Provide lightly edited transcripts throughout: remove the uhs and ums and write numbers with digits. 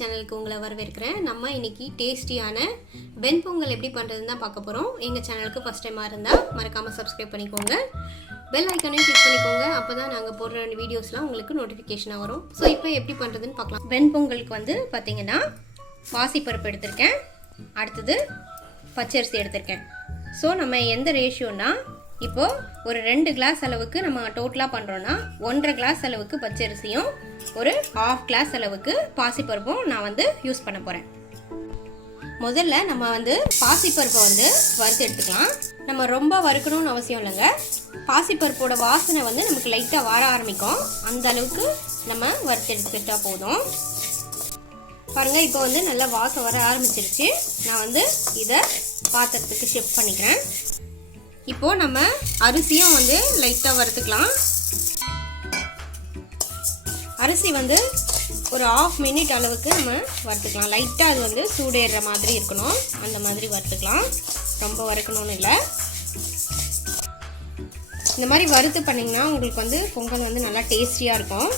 சேனலுக்கு உங்களை வரவேற்கிறேன். நம்ம இன்னைக்கு டேஸ்டியான வெண் பொங்கல் எப்படி பண்ணுறதுன்னு தான் பார்க்க போகிறோம். எங்கள் சேனலுக்கு ஃபஸ்ட் டைமாக இருந்தால் மறக்காமல் சப்ஸ்கிரைப் பண்ணிக்கோங்க, பெல் ஐக்கானையும் கிளிக் பண்ணிக்கோங்க. அப்போ தான் நாங்கள் போடுற வீடியோஸ்லாம் உங்களுக்கு நோட்டிஃபிகேஷனாக வரும். ஸோ இப்போ எப்படி பண்ணுறதுன்னு பார்க்கலாம். வெண் பொங்கலுக்கு வந்து பார்த்திங்கன்னா பாசிப்பருப்பு எடுத்திருக்கேன், அடுத்தது பச்சரிசி எடுத்திருக்கேன். ஸோ நம்ம எந்த ரேஷியோன்னா, இப்போது ஒரு 2 கிளாஸ் அளவுக்கு நம்ம டோட்டலாக பண்ணுறோன்னா 1.5 கிளாஸ் அளவுக்கு பச்சரிசியும் ஒரு 1/2 கிளாஸ் அளவுக்கு பாசிப்பருப்பும் நான் வந்து யூஸ் பண்ண போகிறேன். முதல்ல நம்ம வந்து பாசிப்பருப்பை வந்து வறுத்து எடுத்துக்கலாம். நம்ம ரொம்ப வறுக்கணும்னு அவசியம் இல்லைங்க. பாசிப்பருப்போட வாசனை வந்து நமக்கு லைட்டாக வர ஆரம்பிக்கும், அந்த அளவுக்கு நம்ம வறுத்து எடுத்துக்கிட்டால் போதும். பாருங்கள், இப்போ வந்து நல்லா வாசம் வர ஆரம்பிச்சிருச்சு. நான் வந்து இதை பாத்திரத்துக்கு ஷிஃப்ட் பண்ணிக்கிறேன். இப்போது நம்ம அரிசியும் வந்து லைட்டாக வறுத்துக்கலாம். அரிசி வந்து ஒரு 1/2 மினிட் அளவுக்கு நம்ம வறுத்துக்கலாம். லைட்டாக அது வந்து சூடேறுற மாதிரி இருக்கணும், அந்த மாதிரி வறுத்துக்கலாம். ரொம்ப வறுக்கணும்னு இல்லை. இந்த மாதிரி வறுத்து பண்ணிங்கன்னா உங்களுக்கு வந்து பொங்கல் வந்து நல்லா டேஸ்டியாக இருக்கும்.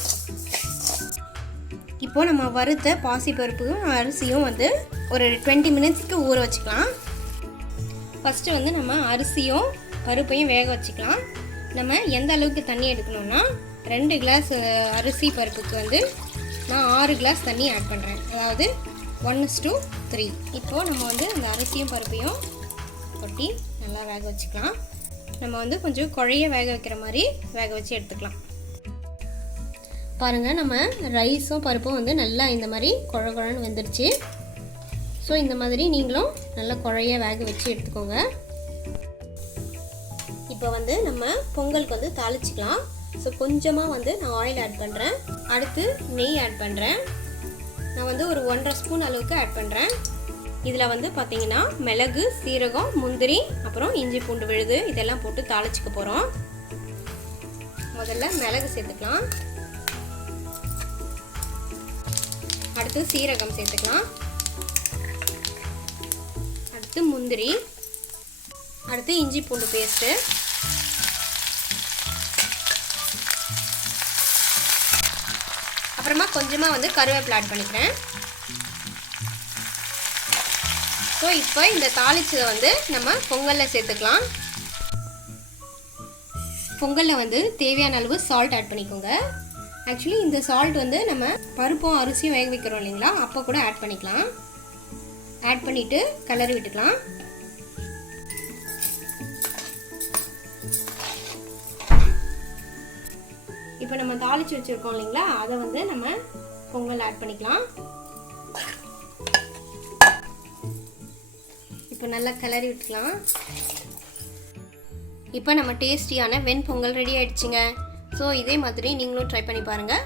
இப்போது நம்ம வறுத்த பாசிப்பருப்பும் அரிசியும் வந்து ஒரு 20 மினிட்ஸ்க்கு ஊற வச்சுக்கலாம். ஃபஸ்ட்டு வந்து நம்ம அரிசியும் பருப்பையும் வேக வச்சுக்கலாம். நம்ம எந்த அளவுக்கு தண்ணி எடுக்கணும்னா, 2 கிளாஸ் அரிசி பருப்புக்கு வந்து நான் 6 கிளாஸ் தண்ணி ஆட் பண்ணுறேன், அதாவது 1:3. இப்போது நம்ம வந்து அந்த அரிசியும் பருப்பையும் கொட்டி நல்லா வேக வச்சுக்கலாம். நம்ம வந்து கொஞ்சம் குழைய வேக வைக்கிற மாதிரி வேக வச்சு எடுத்துக்கலாம். பாருங்கள், நம்ம ரைஸும் பருப்பும் வந்து நல்லா இந்த மாதிரி குழன்னு வெந்துடுச்சு. ஸோ இந்த மாதிரி நீங்களும் நல்லா குழைய வேக வச்சு எடுத்துக்கோங்க. இப்போ வந்து நம்ம பொங்கலுக்கு வந்து தாளிச்சிக்கலாம். ஸோ கொஞ்சமாக வந்து நான் ஆயில் ஆட் பண்ணுறேன், அடுத்து நெய் ஆட் பண்ணுறேன். நான் வந்து ஒரு 1.5 ஸ்பூன் அளவுக்கு ஆட் பண்ணுறேன். இதில் வந்து பார்த்திங்கன்னா மிளகு, சீரகம், முந்திரி, அப்புறம் இஞ்சி பூண்டு விழுது இதெல்லாம் போட்டு தாளிச்சிக்க போகிறோம். முதல்ல மிளகு சேர்த்துக்கலாம், அடுத்து சீரகம் சேர்த்துக்கலாம், அடுத்து முந்திரி, அடுத்து இஞ்சி பூண்டு பேஸ்ட்டு, அப்புறமா கொஞ்சமாக வந்து கருவேப்பிலை ஆட் பண்ணிக்கிறேன். ஸோ இப்போ இந்த தாளிச்சதை வந்து நம்ம பொங்கலில் சேர்த்துக்கலாம். பொங்கலில் வந்து தேவையான அளவு சால்ட் ஆட் பண்ணிக்கோங்க. ஆக்சுவலி இந்த சால்ட் வந்து நம்ம பருப்பும் அரிசியும் வேக வைக்கிறோம் இல்லைங்களா, அப்போ கூட ஆட் பண்ணிக்கலாம். ஆட் பண்ணிவிட்டு கிளறி விட்டுக்கலாம். இப்போ நம்ம தாளித்து வச்சுருக்கோம் இல்லைங்களா, அதை வந்து நம்ம பொங்கல் ஆட் பண்ணிக்கலாம். இப்போ நல்லா கிளறி விட்டுக்கலாம். இப்போ நம்ம டேஸ்டியான வெண் பொங்கல் ரெடி ஆகிடுச்சிங்க. ஸோ இதே மாதிரி நீங்களும் ட்ரை பண்ணி பாருங்கள்.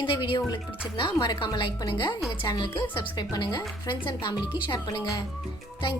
இந்த வீடியோ உங்களுக்கு பிடிச்சிருந்தா மறக்காமல் லைக் பண்ணுங்கள், எங்கள் சேனலுக்கு சப்ஸ்கிரைப் பண்ணுங்கள், ஃப்ரெண்ட்ஸ் அண்ட் ஃபேமிலிக்கு ஷேர் பண்ணுங்கள். தேங்க்யூ.